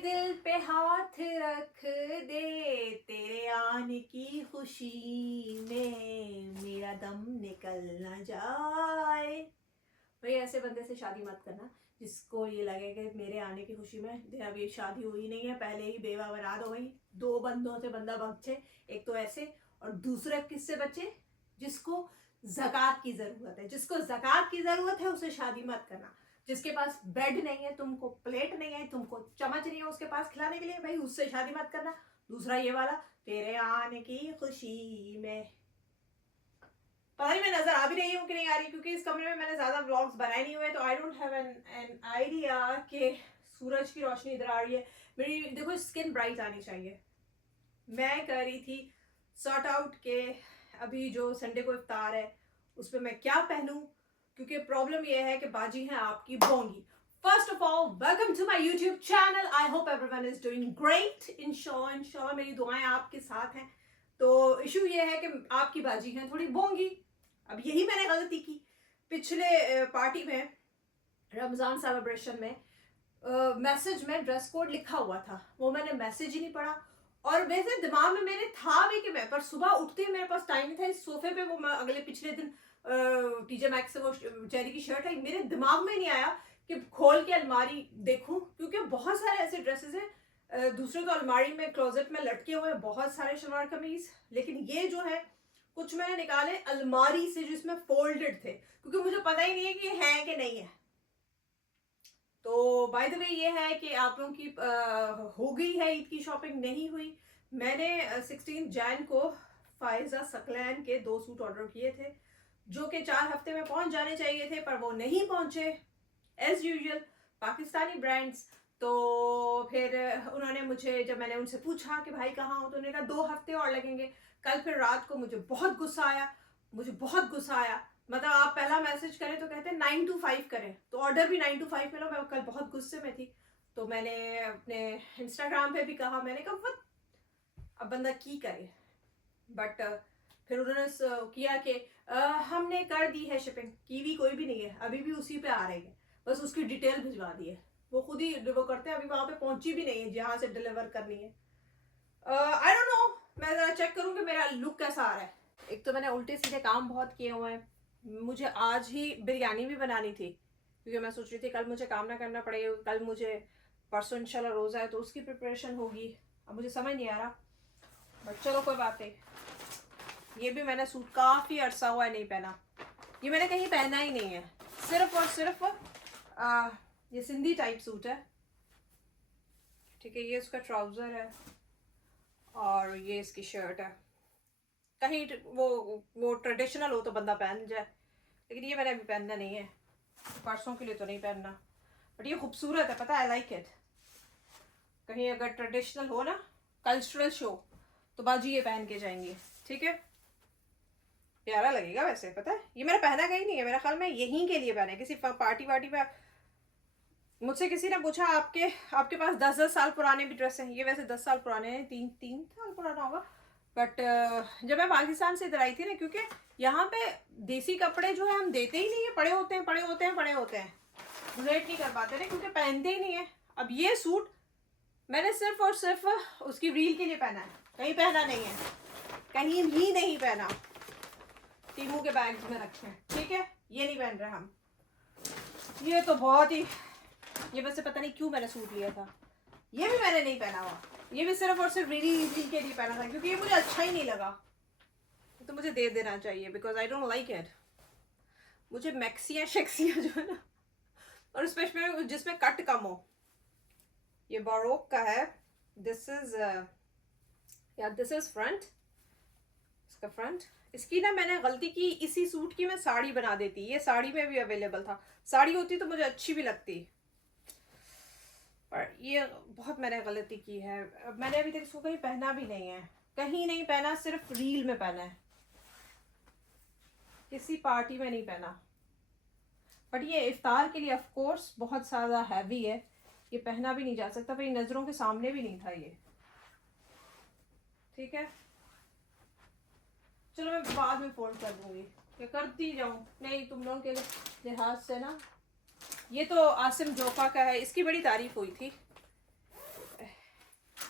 दिल पे हाथ रख दे, तेरे आने की खुशी में मेरा दम निकल न जाए। भाई ऐसे बंदे से शादी मत करना जिसको ये लगे कि मेरे आने की खुशी में, अभी शादी हुई नहीं है, पहले ही बेवा बरात हो गई, दो बंदों से बंदा बचे। एक तो ऐसे, और दूसरा किससे बचे? जिसको ज़कात की ज़रूरत है। जिसको ज़कात की ज़रूरत है उससे शादी मत करना। जिसके पास बेड नहीं है, तुमको प्लेट नहीं है, तुमको चम्मच नहीं है उसके पास खिलाने के लिए, भाई उससे शादी मत करना। दूसरा ये वाला, तेरे आने की खुशी में। पता नहीं मैं नजर आ भी रही हूँ कि नहीं आ रही, क्योंकि इस कमरे में मैंने ज्यादा व्लॉग्स बनाए नहीं हुए, तो I don't have an idea कि सूरज की रोशनी इधर आ रही है। मेरी देखो स्किन ब्राइट आनी चाहिए। मैं कह रही थी सॉर्ट आउट के अभी जो संडे को इफ्तार है उस पर मैं क्या पहनूं, क्योंकि प्रॉब्लम यह है कि बाजी है आपकी बोंगी। First of all welcome to my YouTube channel. I hope everyone is doing great. इंशाल्लाह मेरी दुआएं आपके साथ हैं। तो इशू ये है कि आपकी बाजी है थोड़ी बोंगी। अब यही मैंने गलती की पिछले पार्टी में, रमजान सेलिब्रेशन में। मैसेज में ड्रेस कोड लिखा हुआ था, वो मैंने मैसेज ही नहीं पढ़ा। और वैसे दिमाग में मेरे था भी कि मैं, पर सुबह उठते ही मेरे पास टाइम नहीं था। इस सोफे पे वो मैं अगले पिछले दिन टीजे मैक्स से वो चेरी की शर्ट आई, मेरे दिमाग में नहीं आया कि खोल के अलमारी देखूं, क्योंकि बहुत सारे ऐसे ड्रेसेस हैं। दूसरे तो अलमारी में क्लोजेट में लटके हुए हैं बहुत सारे शलवार कमीज, लेकिन ये जो है कुछ मैंने निकाले अलमारी से जिसमें फोल्डेड थे, क्योंकि मुझे पता ही नहीं है कि है कि नहीं है। तो बाय द वे ये है कि आप लोगों की हो गई है ईद की शॉपिंग, नहीं हुई। मैंने 16 जैन को फायजा सकलैन के 2 सूट ऑर्डर किए थे, जो कि 4 हफ्ते में पहुंच जाने चाहिए थे, पर वो नहीं पहुंचे एज यूजुअल, पाकिस्तानी ब्रांड्स। तो फिर उन्होंने मुझे, जब मैंने उनसे पूछा कि भाई कहाँ हो, तो उन्होंने कहा 2 हफ्ते और लगेंगे। कल फिर रात को मुझे बहुत गुस्सा आया, मुझे बहुत गुस्सा आया। मतलब आप पहला मैसेज करें तो कहते हैं 9 to 5 करें, तो ऑर्डर भी 9 to 5 मिला। मैं कल बहुत गुस्से में थी, तो मैंने अपने इंस्टाग्राम पे भी कहा, मैंने कहा what? अब बंदा की करे। बट फिर उन्होंने किया कि हमने कर दी है शिपिंग, कीवी कोई भी नहीं है, अभी भी उसी पे आ रही है, बस उसकी डिटेल भिजवा दी है, वो खुद ही डिलीवर करते हैं, अभी वहां पे पहुंची भी नहीं है जहां से डिलीवर करनी है। आई डोंट नो, मैं जरा चेक करूँ कि मेरा लुक कैसा आ रहा है। एक तो मैंने उल्टे सीधे काम बहुत किए हुए हैं। मुझे आज ही बिरयानी भी बनानी थी, क्योंकि मैं सोच रही थी कल मुझे काम ना करना पड़े, कल मुझे, परसों इंशाल्लाह रोज़ा है तो उसकी प्रिपरेशन होगी। अब मुझे समझ नहीं आ रहा, बट चलो कोई बात नहीं। ये भी मैंने सूट काफ़ी अरसा हुआ है नहीं पहना, ये मैंने कहीं पहना ही नहीं है, सिर्फ और सिर्फ ये सिंधी टाइप सूट है, ठीक है। ये उसका ट्राउज़र है और ये इसकी शर्ट है। कहीं वो ट्रेडिशनल हो तो बंदा पहन जाए, लेकिन ये मैंने अभी पहनना नहीं है, परसों के लिए तो नहीं पहनना। बट ये खूबसूरत है, पता है, आई लाइक इट। कहीं अगर ट्रेडिशनल हो ना, कल्चरल शो, तो बाजी ये पहन के जाएंगे, ठीक है। प्यारा लगेगा वैसे, पता है, ये मेरा पहना कहीं नहीं है, मेरा ख्याल में यहीं के लिए पहना है, किसी पार्टी वार्टी पे। मुझसे किसी ने पूछा आपके पास 10-10 साल पुराने भी ड्रेस हैं। ये वैसे 10 साल पुराने हैं, 3 साल पुराना होगा। बट जब मैं पाकिस्तान से इधर आई थी ना, क्योंकि यहाँ पे देसी कपड़े जो है हम देते ही नहीं है, पड़े होते हैं पड़े होते हैं पड़े होते हैं, डोनेट नहीं कर पाते ना, क्योंकि पहनते ही नहीं है। अब ये सूट मैंने सिर्फ और सिर्फ उसकी रील के लिए पहना है, कहीं पहना नहीं है, कहीं भी नहीं पहना। टीमू के बैग्स में रखे हैं, ठीक है, ये नहीं पहन रहे हम। ये तो बहुत ही, ये वैसे पता नहीं क्यों मैंने सूट लिया था, ये भी मैंने नहीं पहना हुआ, ये भी सिर्फ और सिर्फ रील के लिए पहना था, क्योंकि ये मुझे अच्छा ही नहीं लगा, तो मुझे दे देना चाहिए, because I don't like it. मुझे मैक्सियाँ शेक्सियाँ जो है ना, और स्पेशली जिसमें कट कम हो। ये बारोक का है, दिस इज या दिस इज फ्रंट, इसका फ्रंट। इसकी ना मैंने गलती की, इसी सूट की मैं साड़ी बना देती, ये साड़ी में भी अवेलेबल था, साड़ी होती तो मुझे अच्छी भी लगती, पर ये बहुत मैंने गलती की है। मैंने अभी तक इसको कहीं पहना भी नहीं है, कहीं नहीं पहना, सिर्फ रील में पहना है, किसी पार्टी में नहीं पहना। बट ये इफ्तार के लिए ऑफ कोर्स बहुत ज़्यादा हैवी है, ये पहना भी नहीं जा सकता, पर नज़रों के सामने भी नहीं था ये, ठीक है। चलो मैं बाद में फोल्ड कर दूंगी, ये करती जाऊँ, नहीं तुम लोगों के लिहाज से ना। ये तो आसिम जोफा का है, इसकी बड़ी तारीफ हुई थी,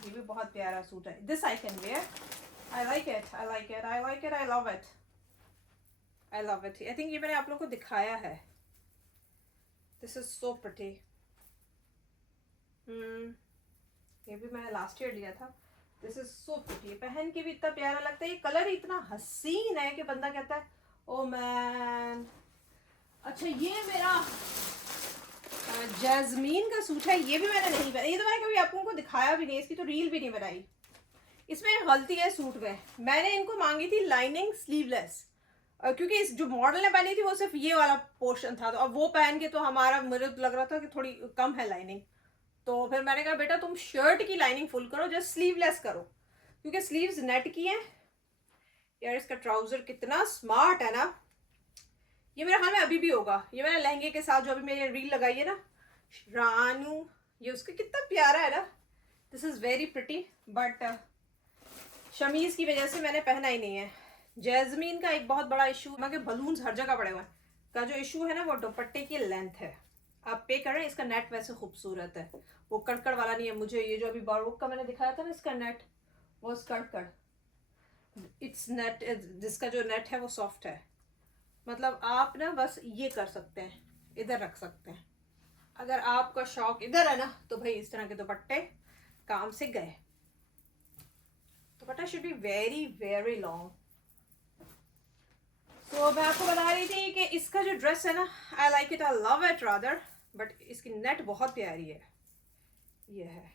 ये भी बहुत प्यारा सूट है. This I can where. I like it. I like it. I like it. I love it. I love it. I think ये मैंने आप लोगों को दिखाया है. This is so pretty. ये भी मैंने लास्ट ईयर लिया था. This is so pretty. पहन के भी इतना प्यारा लगता है. ये कलर इतना हसीन है कि बंदा कहता है ओ मैन. अच्छा ये मेरा जैस्मीन का सूट है. ये भी मैंने नहीं पहना. ये तो मैंने कभी आप लोगों को दिखाया भी नहीं. इसकी तो रील भी नहीं बनाई. इसमें गलती है सूट में. मैंने इनको मांगी थी लाइनिंग स्लीवलेस, क्योंकि इस जो मॉडल ने पहनी थी वो सिर्फ ये वाला पोर्शन था. तो अब वो पहन के तो हमारा मुझे लग रहा था कि थोड़ी कम है लाइनिंग. तो फिर मैंने कहा बेटा तुम शर्ट की लाइनिंग फुल करो, जस्ट स्लीवलेस करो, क्योंकि स्लीव्स नेट की हैं. यार इसका ट्राउजर कितना स्मार्ट है ना. ये मेरे ख्याल में अभी भी होगा. ये मैंने लहंगे के साथ जो अभी मैंने रील लगाई है ना रानू, ये उसका कितना प्यारा है ना. This is very pretty. But शमीज की वजह से मैंने पहना ही नहीं है. जैस्मीन का एक बहुत बड़ा इशू है, बलून्स हर जगह पड़े हुए हैं, का जो इशू है ना वो दुपट्टे की लेंथ है. आप पे करें. इसका नेट वैसे खूबसूरत है, वो कड़कड़ वाला नहीं है. मुझे ये जो अभी बारोक का मैंने दिखाया था ना इसका नेट, वो कड़कड़. इट्स नेट, जिसका जो नेट है वो सॉफ्ट है. मतलब आप ना बस ये कर सकते हैं, इधर रख सकते हैं. अगर आपका शौक इधर है ना तो भाई इस तरह के दुपट्टे काम से गए. दुपट्टा should be very very long. तो मैं आपको बता रही थी कि इसका जो ड्रेस है ना, I like it, I love it rather. But इसकी नेट बहुत प्यारी है. ये है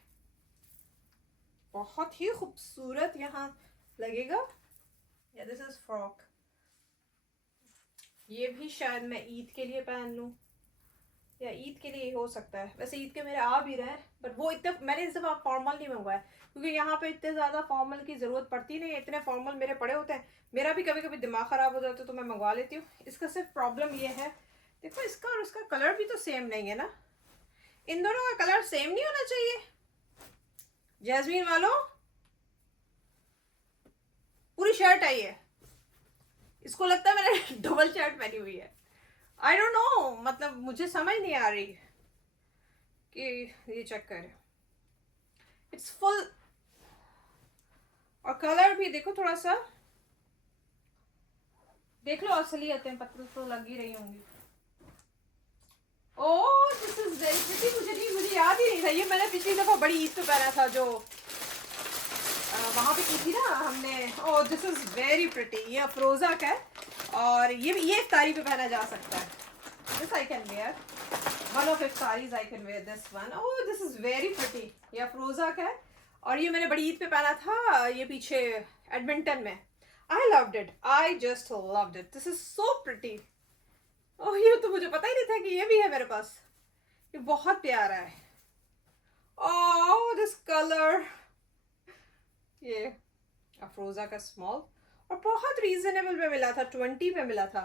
बहुत ही खूबसूरत. यहाँ लगेगा. या दिस इज फ्रॉक. ये भी शायद मैं ईद के लिए पहन लूँ, या ईद के लिए हो सकता है. वैसे ईद के मेरे आ भी रहे हैं, बट वो इतना मैंने इस दफ़ा फॉर्मल नहीं मंगवाया, क्योंकि यहाँ पे इतने ज़्यादा फॉर्मल की ज़रूरत पड़ती नहीं. इतने फॉर्मल मेरे पड़े होते हैं. मेरा भी कभी कभी दिमाग ख़राब हो जाता है तो मैं मंगवा लेती हूँ. इसका सिर्फ प्रॉब्लम ये है, देखो इसका और इसका कलर भी तो सेम नहीं है ना. इन दोनों का कलर सेम नहीं होना चाहिए. जैस्मीन वालों पूरी शर्ट आई है. इसको लगता है मैंने डबल शर्ट पहनी हुई है. आई डोंट नो, मतलब मुझे समझ नहीं आ रही कि ये चेक करें. It's full. और कलर भी देखो थोड़ा सा देख लो. असलियत है, पत्थर तो लग ही रही होंगी. ओह दिस इज वेरी प्रिटी. मुझे याद ही नहीं था. ये मैंने पिछली दफा बड़ी ईद पे पहना था जो वहां पे की थी ना हमने. ओह दिस इज वेरी प्रिटी. ये अफरोजा का है, और ये इफ्तारी पे पहना जा सकता है. This I can wear. One of इफ्तारीज I can wear this one. Oh this is very pretty. ये अफरोजा का है, और ये मैंने बड़ी ईद पे पहना था ये पीछे एडमिंटन में. I loved it. I just loved it. This is so pretty. Oh ये तो मुझे पता ही नहीं था कि ये भी है मेरे पास. ये बहुत प्यारा है. Oh this colour. ये अफरोजा का स्मॉल, और बहुत रीजनेबल पे मिला था. 20 पे मिला था.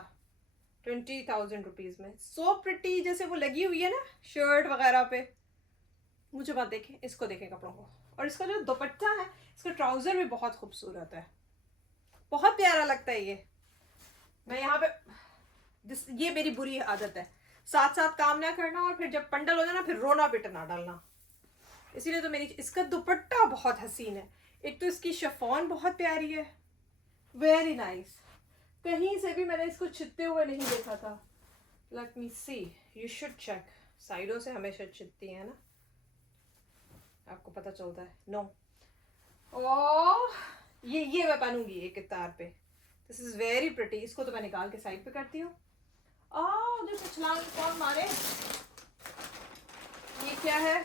20,000 रुपीज़ में. So pretty. जैसे वो लगी हुई है ना शर्ट वगैरह पे. मुझे बात देखें, इसको देखें कपड़ों को. और इसका जो दुपट्टा है, इसका ट्राउज़र भी बहुत खूबसूरत है. बहुत प्यारा लगता है ये. मैं यहाँ पे ये मेरी बुरी आदत है, साथ साथ काम ना करना, और फिर जब पंडल हो जाना फिर रोना पिटना डालना. इसीलिए तो मेरी. इसका दुपट्टा बहुत हसीन है. एक तो इसकी शिफॉन बहुत प्यारी है, वेरी नाइस. कहीं से भी मैंने इसको छिदते हुए नहीं देखा था. Let me see. You should check. साइडों से हमेशा छिदती है ना, आपको पता चलता है. नो. ओह ये मैं पहनूंगी एक इफ्तार पे. This is very pretty. इसको तो मैं निकाल के साइड पे करती हूँ. उधर से छलांग कौन मारे. ये क्या है.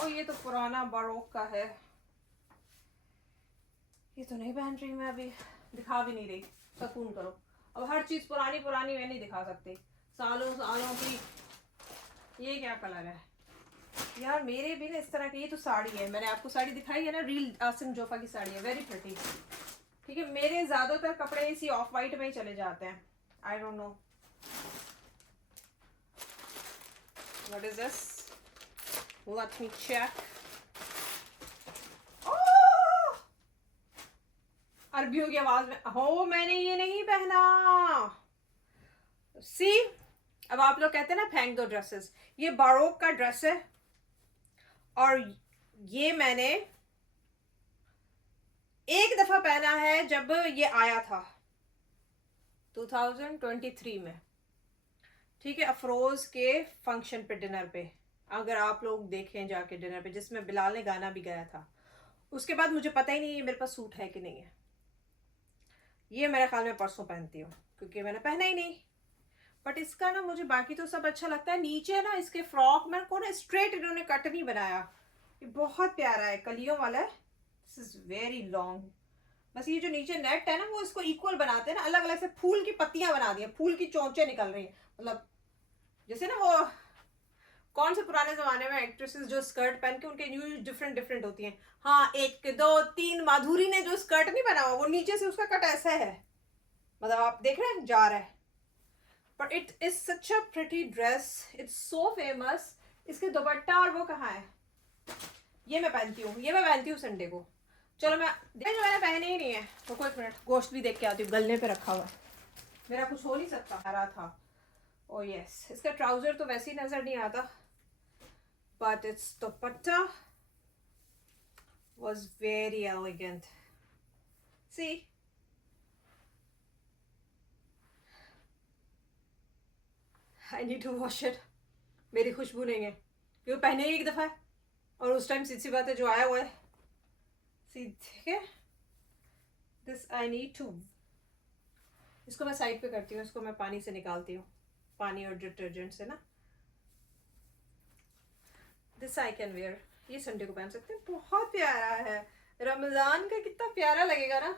और ये तो पुराना बारोक का है. ये तो नहीं पहन रही मैं अभी. दिखा भी नहीं रही. सकून करो. अब हर चीज पुरानी पुरानी मैं नहीं दिखा सकती. सालों सालों की. ये क्या कलर है यार. मेरे भी ना इस तरह की. ये तो साड़ी है, मैंने आपको साड़ी दिखाई है ना, रील आसिम जोफा की साड़ी है. Very pretty. ठीक है. मेरे ज्यादातर कपड़े इसी ऑफ वाइट में ही चले जाते हैं. I don't know what is this. Let me check. अरबियों की आवाज में. हो मैंने ये नहीं पहना. सी. अब आप लोग कहते हैं ना फेंक दो ड्रेसेस. ये बारोक का ड्रेस है, और ये मैंने एक दफा पहना है जब ये आया था 2023 में, ठीक है, अफरोज के फंक्शन पे, डिनर पे, अगर आप लोग देखें जाके डिनर पे, जिसमें बिलाल ने गाना भी गाया था। उसके बाद मुझे पता ही नहीं ये मेरे पास सूट है कि नहीं है। ये मेरे ख्याल में परसों पहनती हूँ क्योंकि मैंने पहना ही नहीं। बट इसका ना मुझे बाकी तो सब अच्छा लगता है। नीचे ना इसके फ्रॉक में को ना स्ट्रेट इन्होंने कट नहीं बनाया, ये बहुत प्यारा है, कलियों वाला है। This is very long. बस ये जो नीचे नेट है ना वो इसको इक्वल बनाते हैं ना, अलग अलग से फूल की पत्तियां बना दी हैं, फूल की चोंचे निकल रही हैं, मतलब जैसे ना वो कौन से पुराने जमाने में एक्ट्रेसेस जो स्कर्ट पहन के उनके न्यू डिफरेंट डिफरेंट होती हैं। हाँ, एक दो तीन, माधुरी ने जो स्कर्ट नहीं बना हुआ वो नीचे से उसका कट ऐसा है, मतलब आप देख रहे हैं जा रहा है। But it is such a pretty dress, it's so famous. इसके दुपट्टा और वो कहाँ है, ये मैं पहनती हूँ, ये मैं पहनती हूँ संडे को। चलो मैं जो मैंने पहने ही नहीं है, तो कोई मिनट गोश्त भी देख के आती हूँ, गलने पे रखा हुआ है, मेरा कुछ हो नहीं सकता आ रहा था। ओ यस, इसका ट्राउजर तो वैसे ही नजर नहीं आता, but its dupatta was very elegant. See, I need to wash it. मेरी खुशबू नहीं है क्योंकि पहने ही एक दफा है, और उस टाइम सीधी सी बात है जो आया हुआ है। सी ठीक है, दिस आई नीड टू, इसको मैं साइड पे करती हूँ, इसको मैं पानी से निकालती हूँ, पानी और डिटर्जेंट से ना। दिस आई कैन वेयर, ये संडे को पहन सकते हैं, बहुत प्यारा है, रमजान का कितना प्यारा लगेगा ना।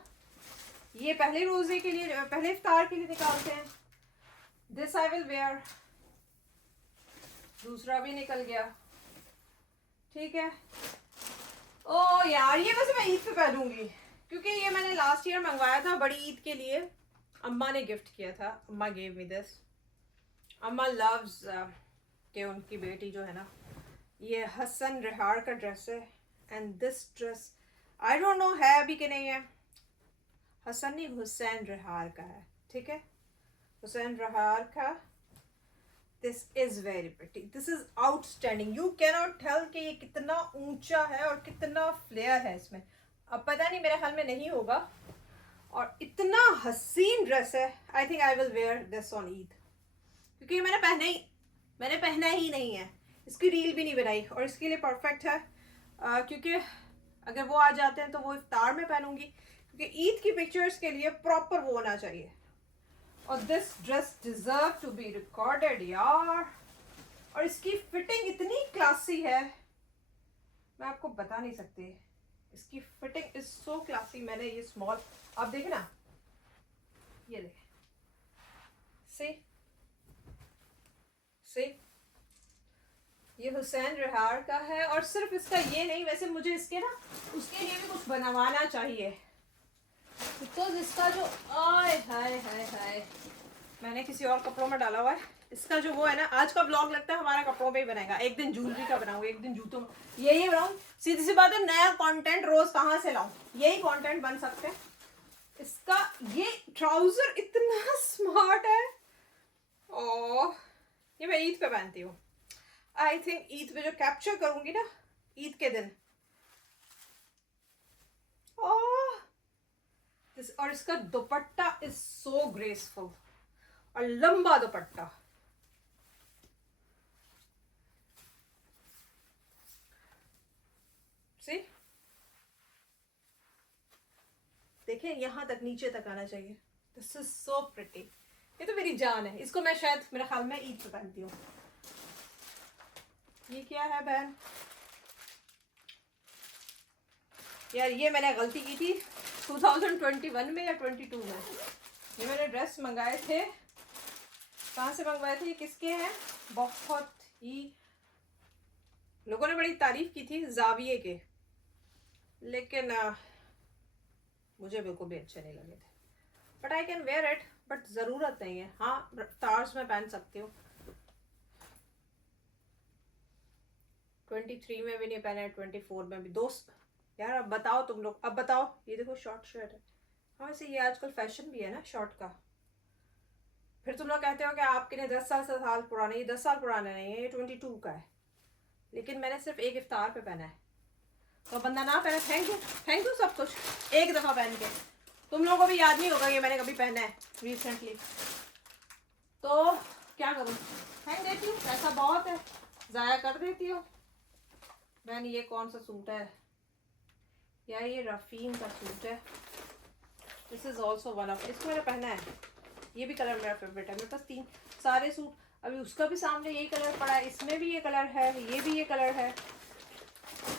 ये पहले रोजे के लिए, पहले इफ्तार के लिए निकालते हैं। दिस आई विल वेयर, दूसरा भी निकल गया, ठीक है। ओ यार, ये वैसे मैं ईद पे पहनूंगी क्योंकि ये मैंने लास्ट ईयर मंगवाया था बड़ी ईद के लिए, अम्मा ने गिफ्ट किया था, अम्मा गेव मी दिस। अम्मा लव्स के उनकी बेटी जो है ना, ये हसन रिहार का ड्रेस है, and this dress I don't no है अभी कि नहीं है। हसन नहीं, हुसैन रिहार का है, ठीक है, हुसैन रिहार का। This is very pretty, this is outstanding, you cannot tell कि ये कितना ऊंचा है और कितना फ्लेयर है इसमें। अब पता नहीं, मेरे ख्याल में नहीं होगा, और इतना हसीन ड्रेस है। I think I will where this on Eid क्योंकि मैंने पहना ही नहीं है, इसकी रील भी नहीं बनाई, और इसके लिए परफेक्ट है क्योंकि अगर वो आ जाते हैं तो वो इफ्तार में पहनूंगी, क्योंकि ईद की पिक्चर्स के लिए प्रॉपर वो होना चाहिए। और this dress deserve to be recorded यार, और इसकी फिटिंग इतनी क्लासी है, मैं आपको बता नहीं सकती, इसकी फिटिंग इज सो क्लासी। मैंने ये स्मॉल, आप देखे ना, ये देखे, सी ये हुसैन रिहार का है, और सिर्फ इसका ये नहीं, वैसे मुझे इसके ना उसके लिए भी कुछ बनवाना चाहिए, बिकॉज इसका जो, आय हाय हाय हाय, मैंने किसी और कपड़ों में डाला हुआ है। इसका जो वो है ना, आज का ब्लॉग लगता है हमारा कपड़ों पे ही बनेगा, एक दिन ज्वेलरी का बनाऊंगी, एक दिन जूतों, यही बनाऊँ, सीधी सी बात है, नया कंटेंट रोज कहाँ से लाऊं, यही कंटेंट बन सकते हैं। इसका ये ट्राउजर इतना स्मार्ट है, ओ ये मैं ईद पे पहनती हूँ। आई थिंक ईद पे जो कैप्चर करूंगी ना, ईद के दिन, और इसका दुपट्टा इज सो ग्रेसफुल, और लंबा दुपट्टा, सी देखें, यहां तक, नीचे तक आना चाहिए। दिस इज सो प्रिटी, ये तो मेरी जान है, इसको मैं शायद मेरे ख्याल में ईद पे पहनती हूँ। ये क्या है बहन यार, ये मैंने गलती की थी 2021 में या 22 में, ये मैंने ड्रेस मंगाए थे, कहाँ से मंगवाए थे, ये किसके हैं, बहुत ही लोगों ने बड़ी तारीफ की थी, जाविये के, लेकिन मुझे बिल्कुल भी अच्छे नहीं लगे थे। But I can where it, but ज़रूरत नहीं है। हाँ, तार्स में पहन सकती हूँ, 23 में भी नहीं पहने, 24 में भी। दोस्त यार, अब बताओ तुम लोग, अब बताओ, ये देखो शॉर्ट शर्ट है, हाँ वैसे ये आजकल फैशन भी है ना शॉर्ट का। फिर तुम लोग कहते हो कि आपके लिए 10 साल पुराना, ये 10 साल पुराना नहीं है, ये 22 का है, लेकिन मैंने सिर्फ एक इफ्तार पे पहना है, तो बंदा ना पहने, फेंक दो सब कुछ एक दफ़ा पहन के। तुम लोगों को भी याद नहीं होगा ये मैंने कभी पहना है रिसेंटली, तो क्या करूँ, फेंक देती हूँ, पैसा बहुत है, ज़ाया कर देती हूँ। मैंने ये कौन सा सूट है यार, ये रफ़ीन का सूट है। This is also one of, इसको मैंने पहना है, ये भी कलर मेरा फेवरेट है। मेरे पास 3 सारे सूट, अभी उसका भी सामने यही कलर पड़ा है, इसमें भी ये कलर है, ये भी ये कलर है।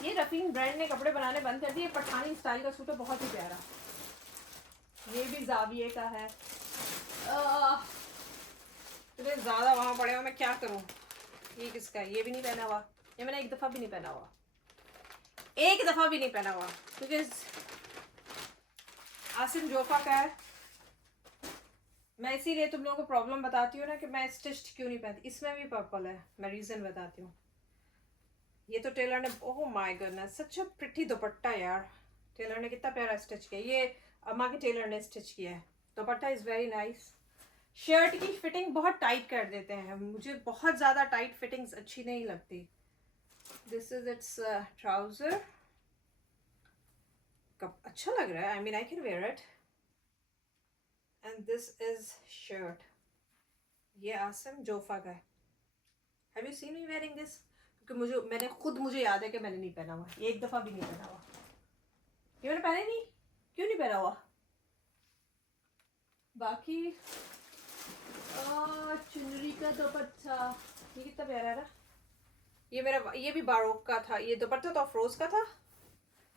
ये रफ़ीन ब्रांड ने कपड़े बनाने बंद कर दिए, पठानी स्टाइल का सूट है, बहुत ही प्यारा। ये भी जाविये का है। इतने ज़्यादा वहाँ पड़े हो, मैं क्या करूँ। ये किसका है, ये भी नहीं पहना हुआ, ये मैंने एक दफ़ा भी नहीं पहना हुआ, एक दफ़ा भी नहीं पहना हुआ, क्योंकि आसिम जोफा का है। मैं इसीलिए तुम लोगों को प्रॉब्लम बताती हूँ ना कि मैं स्टिच्ड क्यों नहीं पहनती। इसमें भी पर्पल है, मैं रीज़न बताती हूँ। ये तो टेलर ने, oh my goodness, such a pretty दुपट्टा यार। टेलर ने कितना प्यारा स्टिच किया, ये अम्मा के टेलर ने स्टिच किया है। दुपट्टा इज़ वेरी नाइस। शर्ट की फिटिंग बहुत टाइट कर देते हैं, मुझे बहुत ज़्यादा टाइट फिटिंग्स अच्छी नहीं लगती। दिस इज इट्स ट्राउज़र, अच्छा लग रहा है, I mean I can where it. And this is shirt, ये आसिम जोफा का है। Have you seen me wearing this? क्योंकि मुझे याद है कि मैंने नहीं पहना हुआ, एक दफ़ा भी नहीं पहना हुआ। ये मैंने पहना ही नहीं, क्यों नहीं पहना हुआ। बाकी चुनरी का दुपट्टा, ये कितना प्यारा है ना। ये भी बारोक का था, ये दुपट्टा तो अफरोज का था,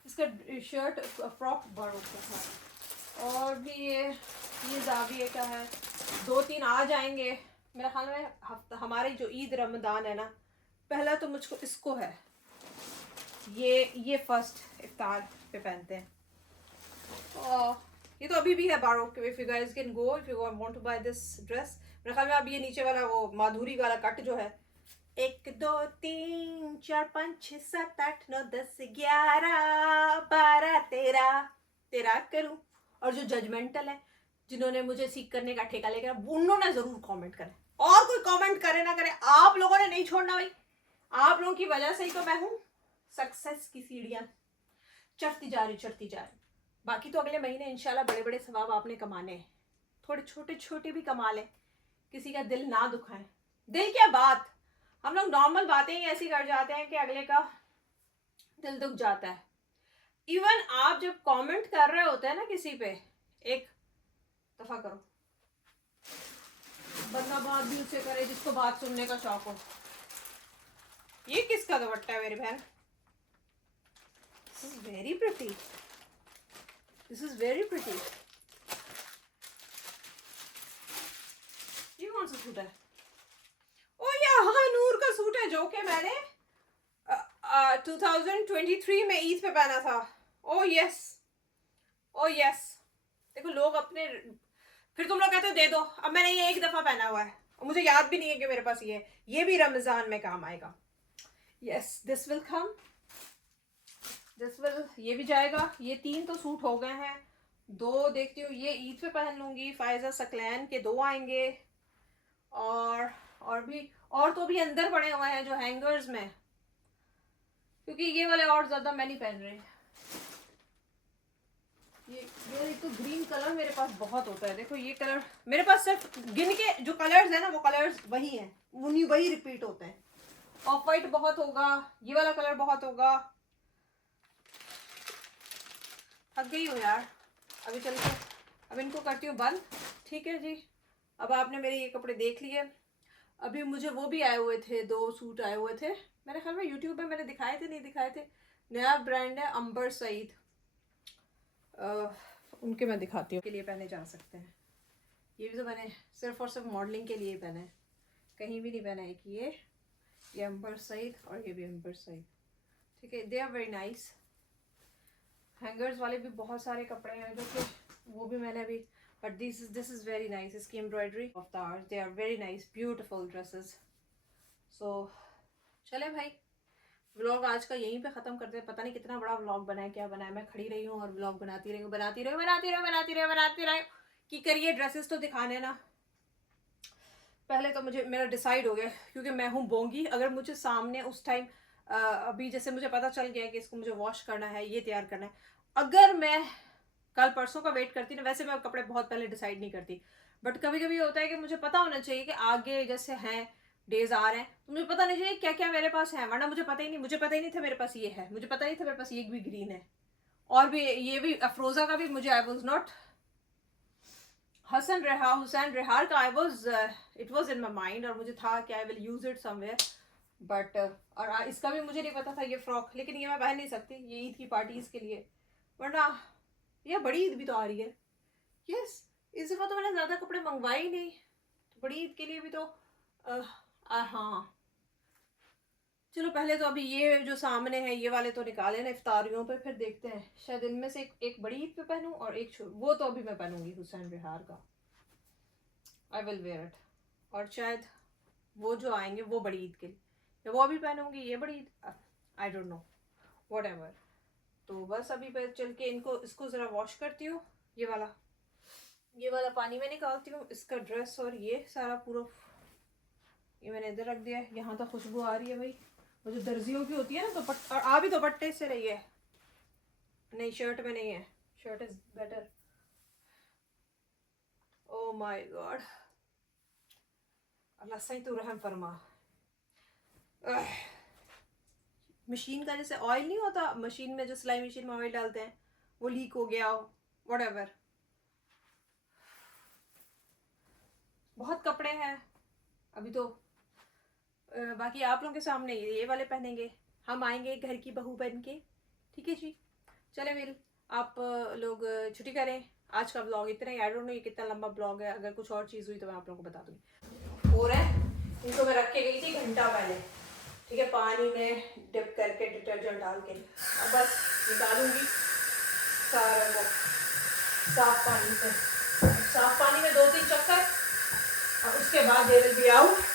इसका शर्ट फ्रॉक बारोक का था। और भी ये जाविये का है। 2-3 आ जाएंगे मेरा ख्याल में। हमारी जो ईद रमदान है ना, पहला तो मुझको इसको है, ये फर्स्ट इफ्तार पे पहनते हैं। और ये तो अभी भी है Baroque. If you guys can go, if you want to buy this dress, मेरे ख्याल में अब ये नीचे वाला वो माधुरी वाला कट जो है, 1 2 3 4 5 6 7 8 9 10 11 12 13 करूं। और जो जजमेंटल है, जिन्होंने मुझे सीख करने का ठेका लेकर, उन्होंने जरूर कमेंट करें, और कोई कमेंट करे ना करे, आप लोगों ने नहीं छोड़ना भाई। आप लोगों की वजह से ही तो मैं हूँ सक्सेस की सीढ़ियां चढ़ती जा रही। बाकी तो अगले महीने इंशाल्लाह बड़े बड़े सवाब आपने कमाने हैं, थोड़े छोटे छोटे भी कमा लें, किसी का दिल ना दुखाएं। दिल क्या बात, हम लोग नॉर्मल बातें ही ऐसी कर जाते हैं कि अगले का दिल दुख जाता है। इवन आप जब कमेंट कर रहे होते हैं ना किसी पे, एक दफा करो, बंदा बात भी उससे करे जिसको बात सुनने का शौक हो। ये किसका दुपट्टा है मेरी बहन? This is very pretty, this is very pretty. ये कौन सा सूट है? ओ ये नूर का सूट है, जो कि मैंने 2023 में ईद पे पहना था। ओ यस, ओ यस। देखो लोग अपने, फिर तुम लोग कहते हो दे दो। अब मैंने ये एक दफा पहना हुआ है और मुझे याद भी नहीं है कि मेरे पास ये भी रमजान में काम आएगा। Yes, this will come, this will, ये भी जाएगा। ये 3 तो सूट हो गए हैं, 2 देखती हूँ ये ईद पे पहन लूंगी। फायजा सकलैन के 2 आएंगे, और भी, और तो भी अंदर पड़े हुए हैं जो हैंगर्स में, क्योंकि ये वाले और ज्यादा मैं नहीं पहन रही। ये एक तो ग्रीन कलर मेरे पास बहुत होता है। देखो ये कलर मेरे पास सिर्फ गिन के जो कलर्स है ना, वो कलर्स वही हैं, वही रिपीट होते हैं। ऑफ वाइट बहुत होगा, ये वाला कलर बहुत होगा। थक गई हूँ यार, अभी चल के अब इनको करती हूँ बंद। ठीक है जी, अब आपने मेरे ये कपड़े देख लिए। अभी मुझे वो भी आए हुए थे, 2 सूट आए हुए थे मेरे ख्याल में, यूट्यूब पे मैंने दिखाए थे, नहीं दिखाए थे। नया ब्रांड है अंबर सईद, उनके मैं दिखाती हूँ, के लिए पहने जा सकते हैं। ये भी तो मैंने सिर्फ और सिर्फ मॉडलिंग के लिए पहना है, कहीं भी नहीं पहना है। कि ये अंबर सईद और ये भी अंबर सईद, ठीक है। They are very nice. Hangers वाले भी बहुत सारे कपड़े हैं जो कि वो भी मैंने अभी, but this is very nice. इसकी embroidery of the arts, they are very nice, beautiful dresses. So चले भाई, व्लॉग आज का यहीं पे ख़त्म करते हैं। पता नहीं कितना बड़ा व्लॉग बना है, क्या बना है। मैं खड़ी रही हूँ और व्लॉग बनाती रही हूँ कि करिए। ड्रेसेस तो दिखाने ना, पहले तो मेरा डिसाइड हो गया, क्योंकि मैं हूँ बोंगी। अगर मुझे सामने उस टाइम अभी जैसे मुझे पता चल गया कि इसको मुझे वॉश करना है, ये तैयार करना है, अगर मैं कल परसों का वेट करती ना, वैसे मैं कपड़े बहुत पहले डिसाइड नहीं करती, बट कभी कभी होता है कि मुझे पता होना चाहिए कि आगे जैसे हैं डेज आ रहे हैं, तो मुझे पता नहीं चाहिए क्या क्या मेरे पास है, वरना मुझे पता ही नहीं था मेरे पास ये है, मुझे पता नहीं था मेरे पास ये भी ग्रीन है, और भी ये भी अफरोज़ा का भी मुझे, आई वॉज नॉट हुसैन रिहार का, I was it was in my mind, और मुझे था कि I will use it somewhere, but और इसका भी मुझे नहीं पता था ये फ्रॉक, लेकिन ये मैं पहन नहीं सकती, ये ईद की पार्टीज के लिए, वरना ये बड़ी ईद भी तो आ रही है। यस, इस दफ़ा तो मैंने ज़्यादा कपड़े मंगवाए ही नहीं, तो बड़ी ईद के लिए भी तो हाँ चलो, पहले तो अभी ये जो सामने है ये वाले तो निकाले ना इफ्तारियों पे, फिर देखते हैं, शायद इनमें से एक बड़ी ईद पे पहनूं और एक वो तो अभी मैं पहनूंगी हुसैन बिहार का, आई विल वेयर इट, और शायद वो जो आएंगे वो बड़ी ईद के लिए, या वो अभी पहनूंगी ये बड़ी ईद, आई डोंट नो, वट एवर। तो बस अभी पे चल के इसको ज़रा वॉश करती हूँ, ये वाला पानी में निकालती हूँ, इसका ड्रेस और ये सारा पूरा ये मैंने इधर रख दिया है, यहाँ तो खुशबू आ रही है भाई, वो जो दर्जियों की होती है ना, तो और आ भी दुपट्टे से रही है, नहीं शर्ट में नहीं है, shirt is better. Oh my God, अल्लाह सही तो रहम फरमा। मशीन का जैसे ऑयल नहीं होता, मशीन में जो सिलाई मशीन में ऑयल डालते हैं, वो लीक हो गया हो, व्हाटएवर, बहुत कपड़े हैं अभी तो। बाकी आप लोगों के सामने ये वाले पहनेंगे, हम आएंगे घर की बहू बन के, ठीक है जी। चले विल, आप लोग छुट्टी करें, आज का ब्लॉग इतना ही, आई डोंट नो ये कितना लंबा ब्लॉग है, अगर कुछ और चीज़ हुई तो मैं आप लोगों को बता दूँगी। और है इनको मैं रख के गई थी घंटा पहले, ठीक है, पानी में डिप करके डिटर्जेंट डाल के, अब बस निकालूंगी सारा वो साफ पानी से, साफ पानी में 2-3 चक्कर, और उसके बाद दे विल बी आउट।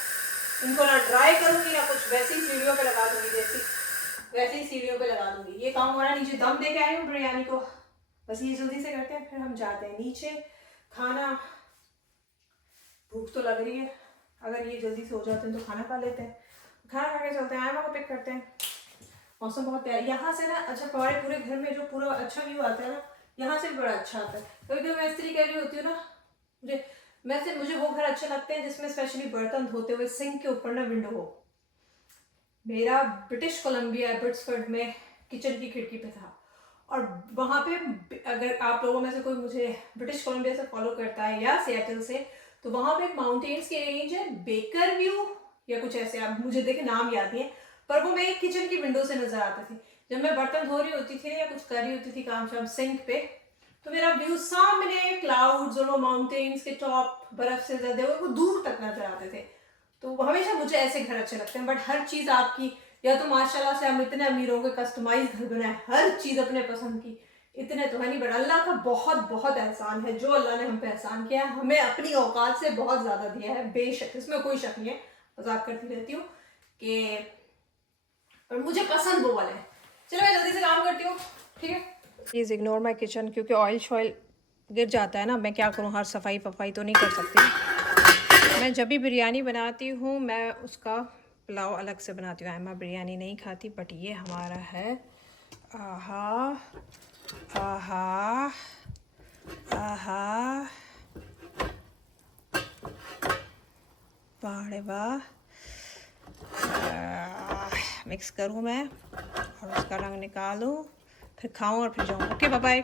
इनको ना ड्राई करूंगी ना कुछ, वैसे ही सीढ़ियों पे लगा दूंगी, वैसे ही सीढ़ियों पे लगा दूंगी। ये काम हमारा नीचे दम दे के आई हूँ बिरयानी को, बस ये जल्दी से करते हैं, फिर हम जाते हैं नीचे खाना, भूख तो लग रही है, अगर ये जल्दी से हो जाते हैं तो खाना खा लेते हैं, खाना खा के चलते हैं, आयमा को पिक करते हैं। मौसम बहुत प्यारा यहाँ से ना, अच्छा हमारे पूरे घर में जो पूरा अच्छा व्यू आता है ना, यहाँ से भी बड़ा अच्छा आता है। कभी कभी मैं इस्त्री कर रही होती हूँ ना, मुझे वो घर अच्छे लगते हैं जिसमें स्पेशली बर्तन धोते हुए सिंक के ऊपर ना विंडो हो। मेरा ब्रिटिश कोलंबिया एबर्ट्सफोर्ड में किचन की खिड़की पे था, और वहाँ पे अगर आप लोगों में से कोई मुझे ब्रिटिश कोलंबिया से फॉलो करता है या सिएटल से, तो वहाँ पे एक माउंटेन्स की रेंज है, बेकर व्यू या कुछ ऐसे, आप मुझे देखे नाम याद नहीं है, पर वो मेरी किचन की विंडो से नजर आते थे। जब मैं बर्तन धो रही होती थी या कुछ कर रही होती थी काम शाम सिंक पे, तो मेरा व्यू सामने क्लाउड्स और वो माउंटेन्स के टॉप बर्फ से लदे हुए वो दूर तक नजर आते थे। तो हमेशा मुझे ऐसे घर अच्छे लगते हैं, बट हर चीज़ आपकी, या तो माशाल्लाह से हम इतने अमीर हो गए कस्टमाइज घर बनाए, हर चीज़ अपने पसंद की, इतने तो है नहीं, बट अल्लाह का बहुत बहुत एहसान है, जो अल्लाह ने हम पे एहसान किया है, हमें अपनी औकात से बहुत ज़्यादा दिया है, बेशक इसमें कोई शक नहीं है, मजाक करती रहती हूँ कि, पर मुझे पसंद वो वाला है। चलो मैं जल्दी से काम करती हूँ, ठीक है। प्लीज़ इग्नोर माई किचन, क्योंकि ऑयल शॉयल गिर जाता है ना, मैं क्या करूँ, हर सफाई वफाई तो नहीं कर सकती। मैं जब भी बिरयानी बनाती हूँ मैं उसका पुलाव अलग से बनाती हूँ, आयमा बिरयानी नहीं खाती, बट ये हमारा है, आहा आहा आहा, वाह वाह, मिक्स करूँ मैं और उसका रंग निकालूँ, फिर खाऊँ और फिर जाऊँ। Okay bye bye.